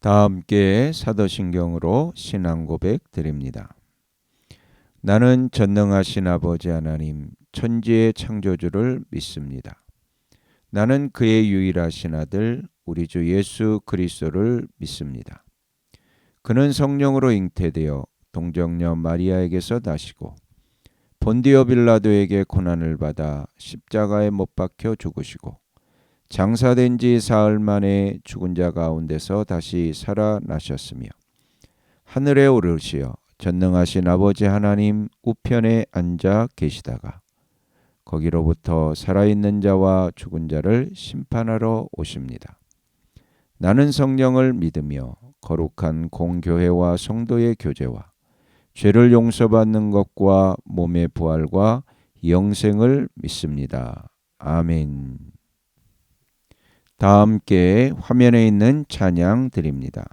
다 함께 사도신경으로 신앙 고백 드립니다. 나는 전능하신 아버지 하나님 천지의 창조주를 믿습니다. 나는 그의 유일하신 아들 우리 주 예수 그리스도를 믿습니다. 그는 성령으로 잉태되어 동정녀 마리아에게서 나시고 본디오 빌라도에게 고난을 받아 십자가에 못 박혀 죽으시고 장사된 지 사흘 만에 죽은 자 가운데서 다시 살아나셨으며 하늘에 오르시어 전능하신 아버지 하나님 우편에 앉아 계시다가 거기로부터 살아있는 자와 죽은 자를 심판하러 오십니다. 나는 성령을 믿으며 거룩한 공교회와 성도의 교제와 죄를 용서받는 것과 몸의 부활과 영생을 믿습니다. 아멘. 다 함께 화면에 있는 찬양 드립니다.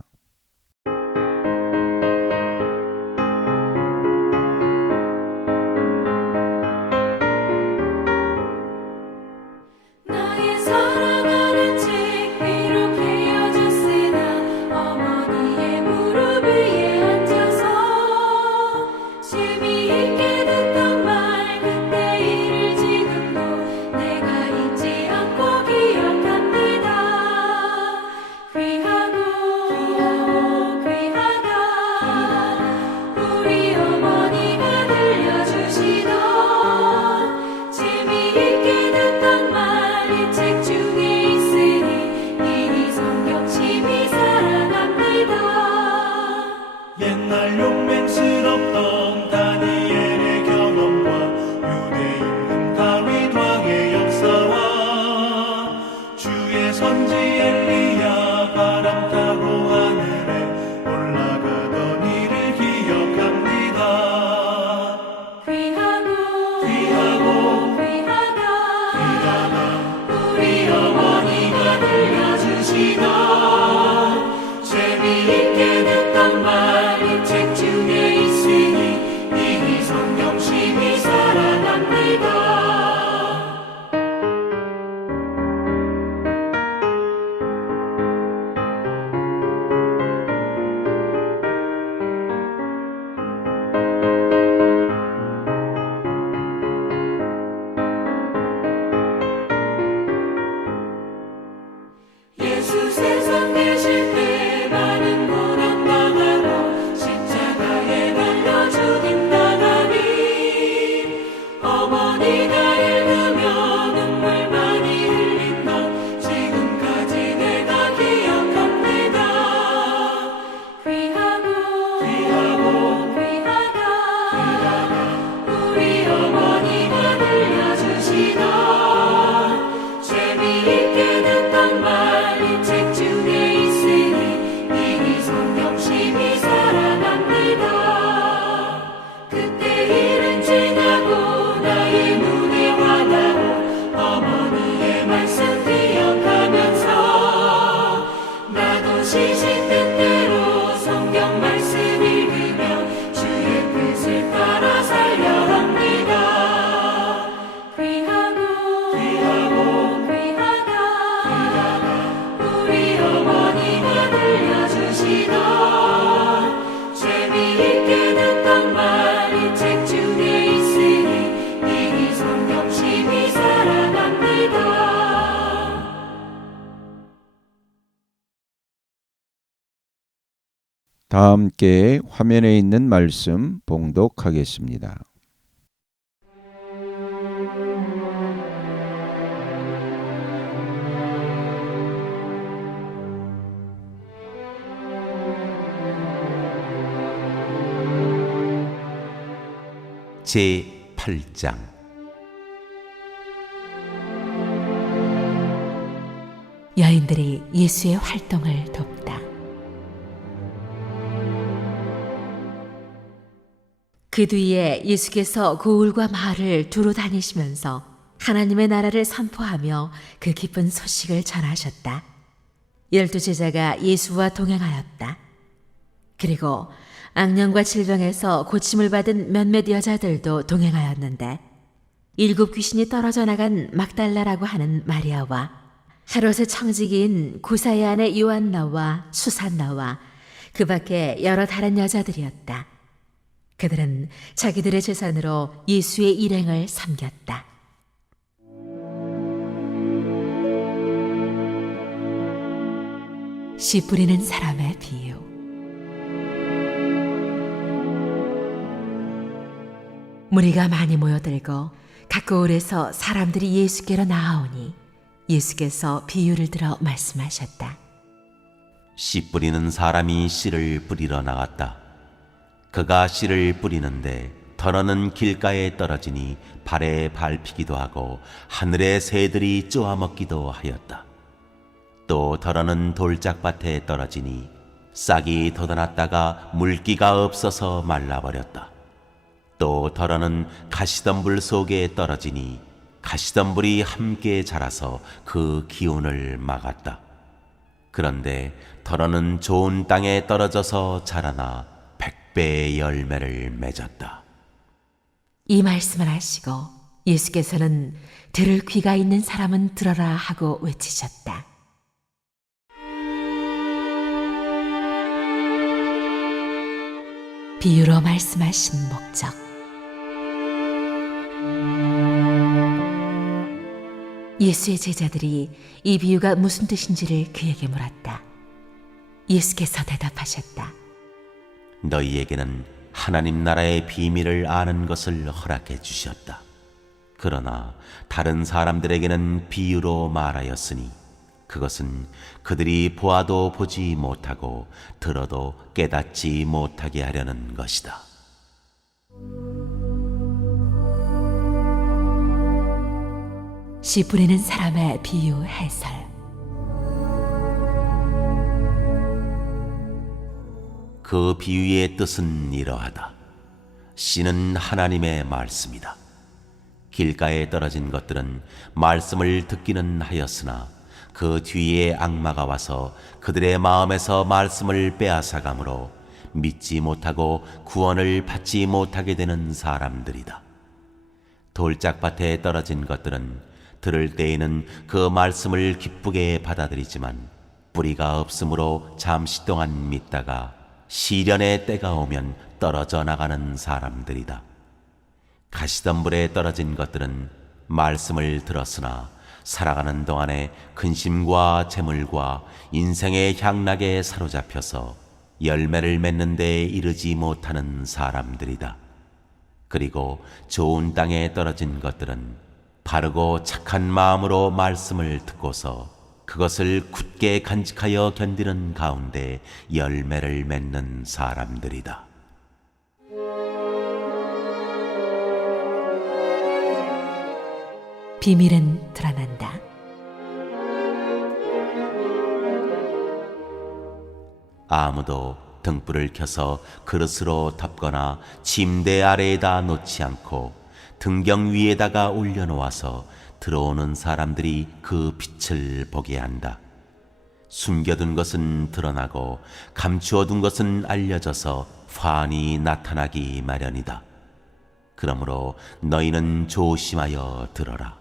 다 함께 화면에 있는 말씀 봉독하겠습니다. 제8장 여인들이 예수의 활동을 돕다. 그 뒤에 예수께서 고을과 마을을 두루 다니시면서 하나님의 나라를 선포하며 그 기쁜 소식을 전하셨다. 12 제자가 예수와 동행하였다. 그리고 악령과 질병에서 고침을 받은 몇몇 여자들도 동행하였는데 7 귀신이 떨어져 나간 막달라라고 하는 마리아와 헤롯의 청지기인 구사의 아내 요한나와 수산나와 그 밖에 여러 다른 여자들이었다. 그들은 자기들의 재산으로 예수의 일행을 섬겼다. 씨 뿌리는 사람의 비유. 무리가 많이 모여들고 각고을에서 사람들이 예수께로 나아오니 예수께서 비유를 들어 말씀하셨다. 씨 뿌리는 사람이 씨를 뿌리러 나갔다. 그가 씨를 뿌리는데 덜어는 길가에 떨어지니 발에 밟히기도 하고 하늘의 새들이 쪼아먹기도 하였다. 또 덜어는 돌짝밭에 떨어지니 싹이 돋아났다가 물기가 없어서 말라버렸다. 또 덜어는 가시덤불 속에 떨어지니 가시덤불이 함께 자라서 그 기운을 막았다. 그런데 덜어는 좋은 땅에 떨어져서 자라나 100배의 열매를 맺었다. 이 말씀을 하시고 예수께서는 들을 귀가 있는 사람은 들어라 하고 외치셨다. 비유로 말씀하신 목적. 예수의 제자들이 이 비유가 무슨 뜻인지를 그에게 물었다. 예수께서 대답하셨다. 너희에게는 하나님 나라의 비밀을 아는 것을 허락해 주셨다. 그러나 다른 사람들에게는 비유로 말하였으니 그것은 그들이 보아도 보지 못하고 들어도 깨닫지 못하게 하려는 것이다. 씨 뿌리는 사람의 비유 해설. 그 비유의 뜻은 이러하다. 씨는 하나님의 말씀이다. 길가에 떨어진 것들은 말씀을 듣기는 하였으나 그 뒤에 악마가 와서 그들의 마음에서 말씀을 빼앗아가므로 믿지 못하고 구원을 받지 못하게 되는 사람들이다. 돌짝밭에 떨어진 것들은 들을 때에는 그 말씀을 기쁘게 받아들이지만 뿌리가 없으므로 잠시 동안 믿다가 시련의 때가 오면 떨어져 나가는 사람들이다. 가시덤불에 떨어진 것들은 말씀을 들었으나 살아가는 동안에 근심과 재물과 인생의 향락에 사로잡혀서 열매를 맺는 데 이르지 못하는 사람들이다. 그리고 좋은 땅에 떨어진 것들은 바르고 착한 마음으로 말씀을 듣고서 그것을 굳게 간직하여 견디는 가운데 열매를 맺는 사람들이다. 비밀은 드러난다. 아무도 등불을 켜서 그릇으로 덮거나 침대 아래에다 놓지 않고 등경 위에다가 올려놓아서 들어오는 사람들이 그 빛을 보게 한다. 숨겨둔 것은 드러나고 감추어둔 것은 알려져서 환히 나타나기 마련이다. 그러므로 너희는 조심하여 들어라.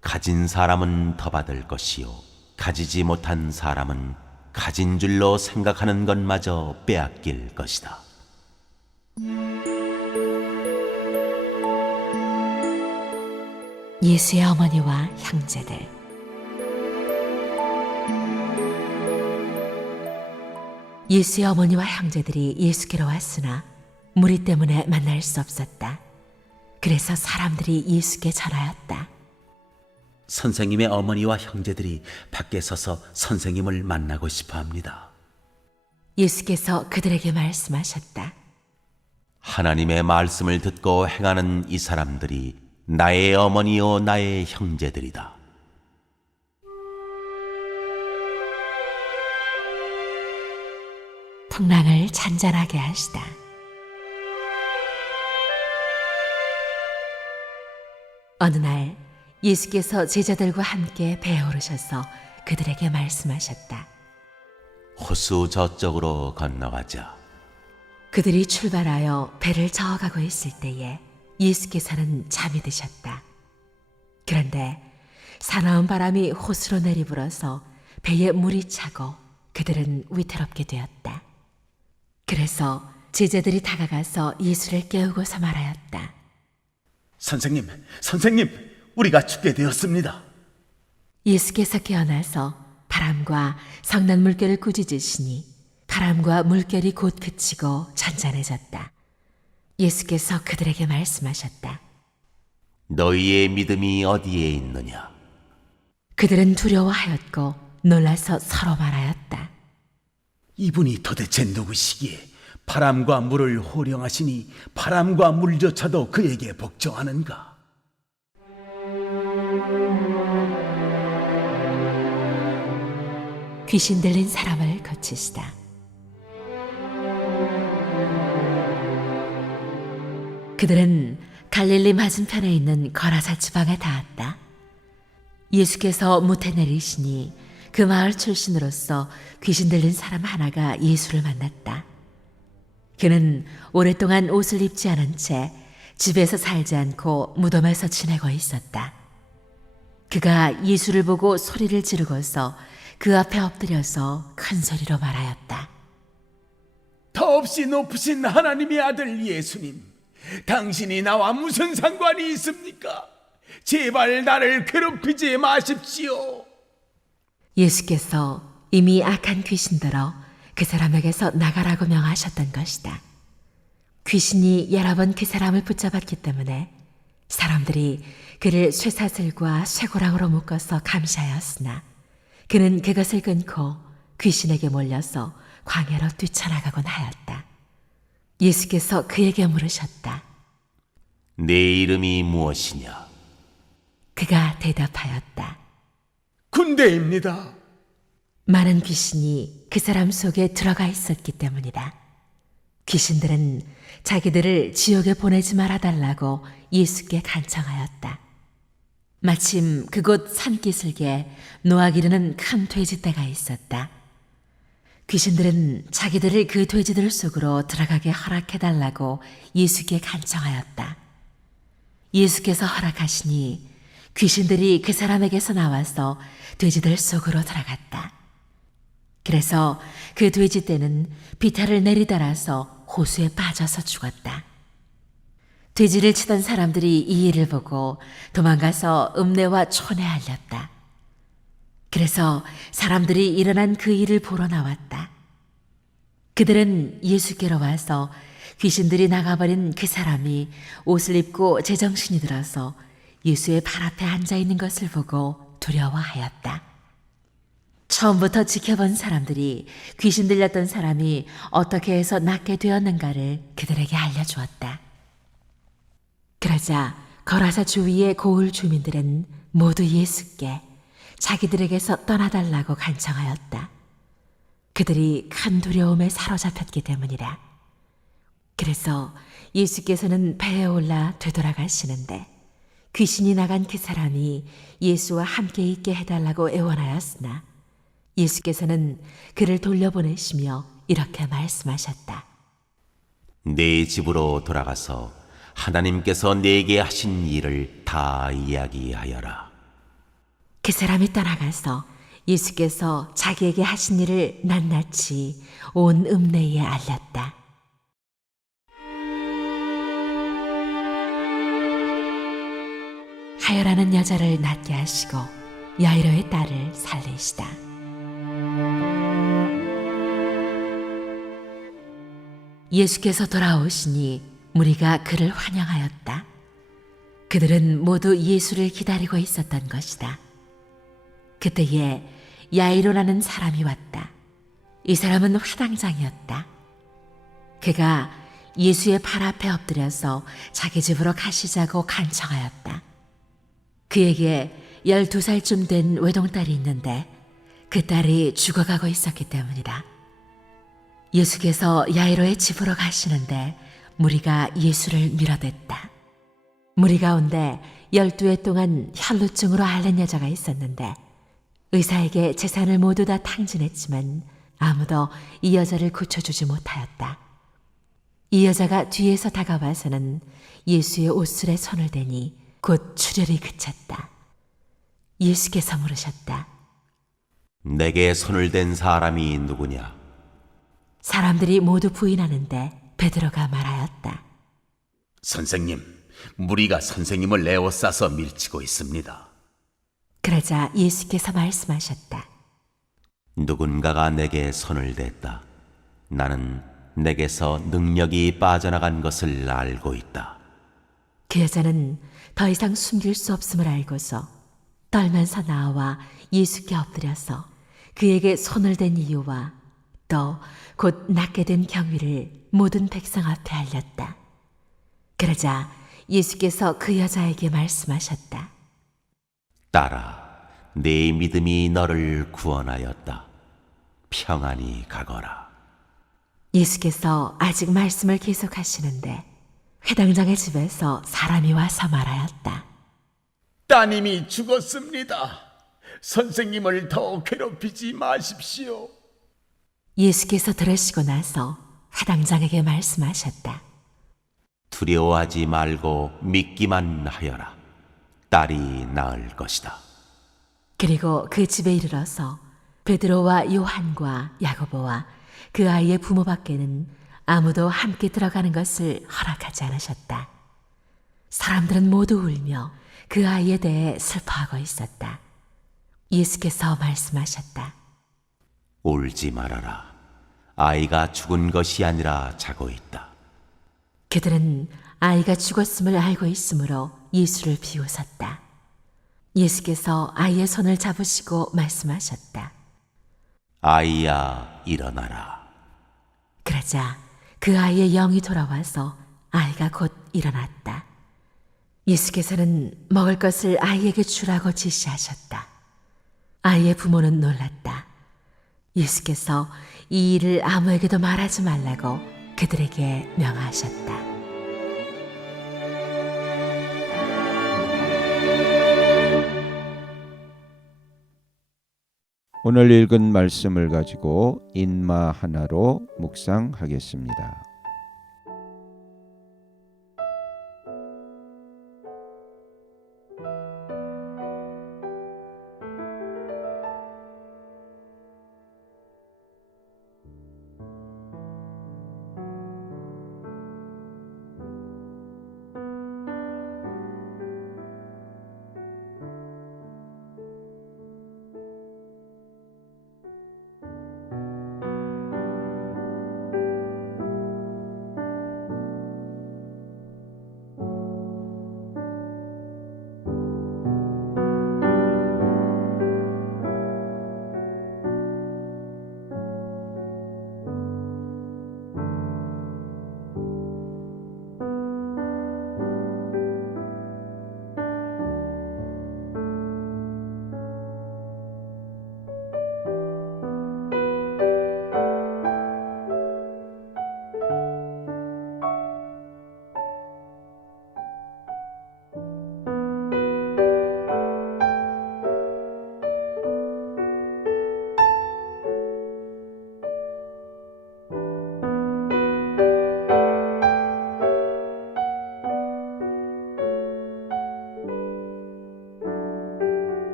가진 사람은 더 받을 것이요 가지지 못한 사람은 가진 줄로 생각하는 것마저 빼앗길 것이다. 예수의 어머니와 형제들. 예수의 어머니와 형제들이 예수께로 왔으나 무리 때문에 만날 수 없었다. 그래서 사람들이 예수께 전하였다. 선생님의 어머니와 형제들이 밖에 서서 선생님을 만나고 싶어 합니다. 예수께서 그들에게 말씀하셨다. 하나님의 말씀을 듣고 행하는 이 사람들이 나의 어머니요 나의 형제들이다. 풍랑을 잔잔하게 하시다. 어느 날 예수께서 제자들과 함께 배에 오르셔서 그들에게 말씀하셨다. 호수 저쪽으로 건너가자. 그들이 출발하여 배를 저어가고 있을 때에 예수께서는 잠이 드셨다. 그런데 사나운 바람이 호수로 내리불어서 배에 물이 차고 그들은 위태롭게 되었다. 그래서 제자들이 다가가서 예수를 깨우고서 말하였다. 선생님, 선생님, 우리가 죽게 되었습니다. 예수께서 깨어나서 바람과 성난 물결을 꾸짖으시니 바람과 물결이 곧 그치고 잔잔해졌다. 예수께서 그들에게 말씀하셨다. 너희의 믿음이 어디에 있느냐? 그들은 두려워하였고 놀라서 서로 말하였다. 이분이 도대체 누구시기에 바람과 물을 호령하시니 바람과 물조차도 그에게 복종하는가? 귀신 들린 사람을 고치시다. 그들은 갈릴리 맞은편에 있는 거라사 지방에 닿았다. 예수께서 무태 내리시니 그 마을 출신으로서 귀신 들린 사람 하나가 예수를 만났다. 그는 오랫동안 옷을 입지 않은 채 집에서 살지 않고 무덤에서 지내고 있었다. 그가 예수를 보고 소리를 지르고서 그 앞에 엎드려서 큰 소리로 말하였다. 더없이 높으신 하나님의 아들 예수님, 당신이 나와 무슨 상관이 있습니까? 제발 나를 괴롭히지 마십시오. 예수께서 이미 악한 귀신들어 그 사람에게서 나가라고 명하셨던 것이다. 귀신이 여러 번 그 사람을 붙잡았기 때문에 사람들이 그를 쇠사슬과 쇠고랑으로 묶어서 감시하였으나 그는 그것을 끊고 귀신에게 몰려서 광야로 뛰쳐나가곤 하였다. 예수께서 그에게 물으셨다. 내 이름이 무엇이냐? 그가 대답하였다. 군대입니다. 많은 귀신이 그 사람 속에 들어가 있었기 때문이다. 귀신들은 자기들을 지옥에 보내지 말아달라고 예수께 간청하였다. 마침 그곳 산기슭에 노악 이르는 큰 돼지떼가 있었다. 귀신들은 자기들을 그 돼지들 속으로 들어가게 허락해달라고 예수께 간청하였다. 예수께서 허락하시니 귀신들이 그 사람에게서 나와서 돼지들 속으로 들어갔다. 그래서 그 돼지떼는 비탈을 내리달아서 호수에 빠져서 죽었다. 돼지를 치던 사람들이 이 일을 보고 도망가서 읍내와 촌에 알렸다. 그래서 사람들이 일어난 그 일을 보러 나왔다. 그들은 예수께로 와서 귀신들이 나가버린 그 사람이 옷을 입고 제정신이 들어서 예수의 발 앞에 앉아 있는 것을 보고 두려워하였다. 처음부터 지켜본 사람들이 귀신 들렸던 사람이 어떻게 해서 낫게 되었는가를 그들에게 알려주었다. 그러자 거라사 주위의 고을 주민들은 모두 예수께 자기들에게서 떠나달라고 간청하였다. 그들이 큰 두려움에 사로잡혔기 때문이라. 그래서 예수께서는 배에 올라 되돌아가시는데 귀신이 나간 그 사람이 예수와 함께 있게 해달라고 애원하였으나 예수께서는 그를 돌려보내시며 이렇게 말씀하셨다. 내 집으로 돌아가서 하나님께서 내게 하신 일을 다 이야기하여라. 그 사람이 떠나가서 예수께서 자기에게 하신 일을 낱낱이 온 읍내에 알렸다. 하여라는 여자를 낫게 하시고 야이로의 딸을 살리시다. 예수께서 돌아오시니 무리가 그를 환영하였다. 그들은 모두 예수를 기다리고 있었던 것이다. 그때에 야이로라는 사람이 왔다. 이 사람은 화당장이었다. 그가 예수의 발 앞에 엎드려서 자기 집으로 가시자고 간청하였다. 그에게 12살쯤 된 외동딸이 있는데 그 딸이 죽어가고 있었기 때문이다. 예수께서 야이로의 집으로 가시는데 무리가 예수를 밀어댔다. 무리 가운데 12해 동안 혈루증으로 앓는 여자가 있었는데 의사에게 재산을 모두 다 탕진했지만 아무도 이 여자를 고쳐주지 못하였다. 이 여자가 뒤에서 다가와서는 예수의 옷술에 손을 대니 곧 출혈이 그쳤다. 예수께서 물으셨다. 내게 손을 댄 사람이 누구냐? 사람들이 모두 부인하는데 베드로가 말하였다. 선생님, 무리가 선생님을 에워싸서 밀치고 있습니다. 그러자 예수께서 말씀하셨다. 누군가가 내게 손을 댔다. 나는 내게서 능력이 빠져나간 것을 알고 있다. 그 여자는 더 이상 숨길 수 없음을 알고서 떨면서 나와 예수께 엎드려서 그에게 손을 댄 이유와 또 곧 낫게 된 경위를 모든 백성 앞에 알렸다. 그러자 예수께서 그 여자에게 말씀하셨다. 딸아, 네 믿음이 너를 구원하였다. 평안히 가거라. 예수께서 아직 말씀을 계속하시는데 회당장의 집에서 사람이 와서 말하였다. 따님이 죽었습니다. 선생님을 더 괴롭히지 마십시오. 예수께서 들으시고 나서 회당장에게 말씀하셨다. 두려워하지 말고 믿기만 하여라. 딸이 나을 것이다. 그리고 그 집에 이르러서 베드로와 요한과 야고보와 그 아이의 부모밖에는 아무도 함께 들어가는 것을 허락하지 않으셨다. 사람들은 모두 울며 그 아이에 대해 슬퍼하고 있었다. 예수께서 말씀하셨다. 울지 말아라. 아이가 죽은 것이 아니라 자고 있다. 그들은 아이가 죽었음을 알고 있으므로 예수를 비웃었다. 예수께서 아이의 손을 잡으시고 말씀하셨다. 아이야, 일어나라. 그러자 그 아이의 영이 돌아와서 아이가 곧 일어났다. 예수께서는 먹을 것을 아이에게 주라고 지시하셨다. 아이의 부모는 놀랐다. 예수께서 이 일을 아무에게도 말하지 말라고 그들에게 명하셨다. 오늘 읽은 말씀을 가지고 인마 하나로 묵상하겠습니다.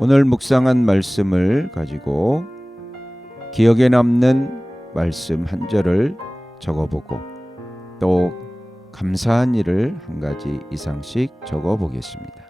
오늘 묵상한 말씀을 가지고 기억에 남는 말씀 한 절을 적어보고 또 감사한 일을 한 가지 이상씩 적어보겠습니다.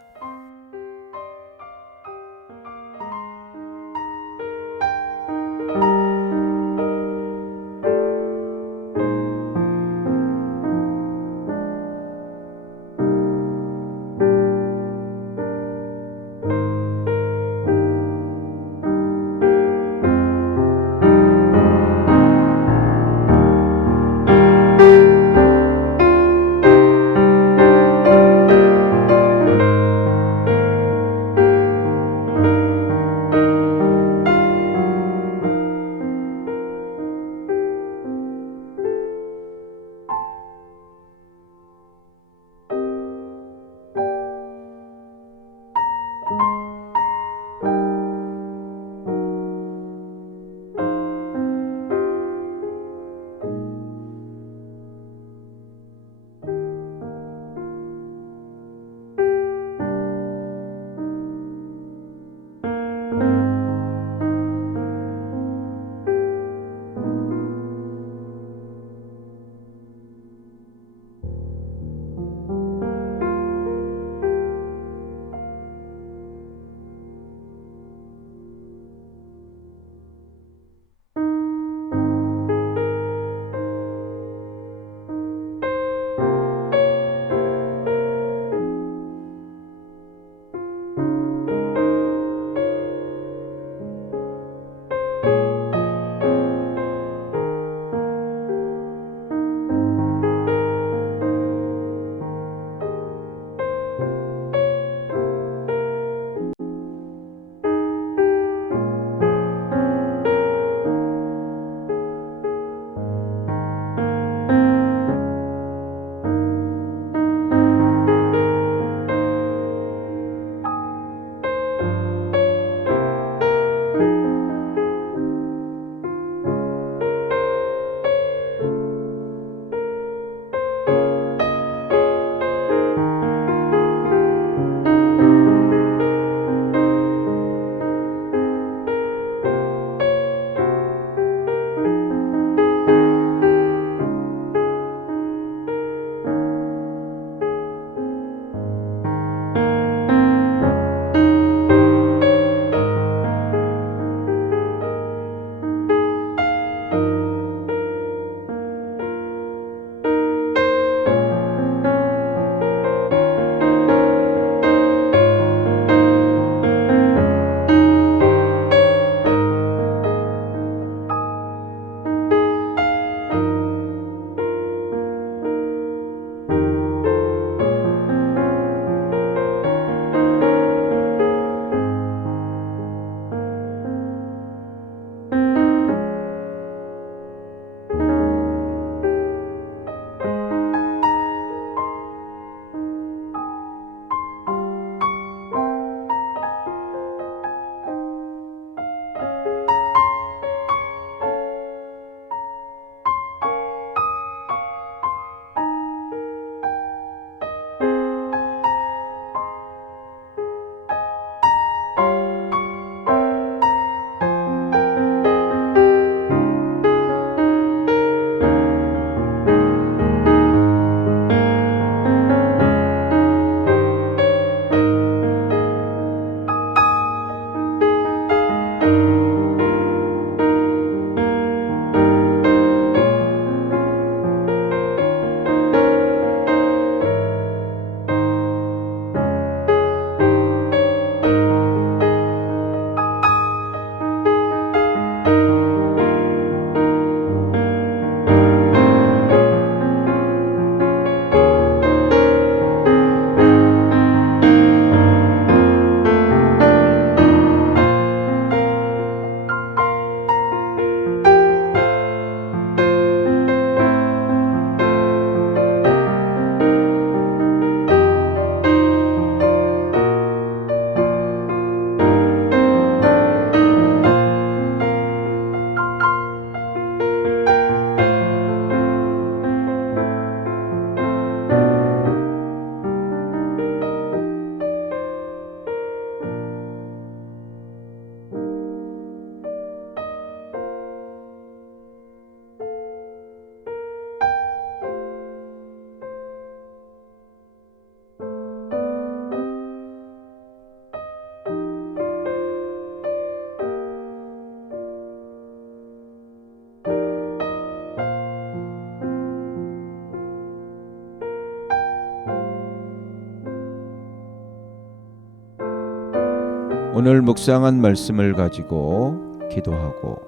오늘 묵상한 말씀을 가지고 기도하고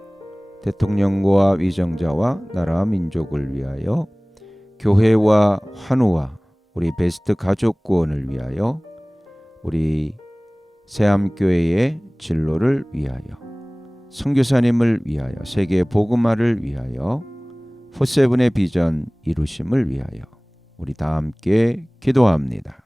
대통령과 위정자와 나라 민족을 위하여 교회와 환우와 우리 베스트 가족 구원을 위하여 우리 새암교회의 진로를 위하여 선교사님을 위하여 세계 복음화를 위하여 포세븐의 비전 이루심을 위하여 우리 다 함께 기도합니다.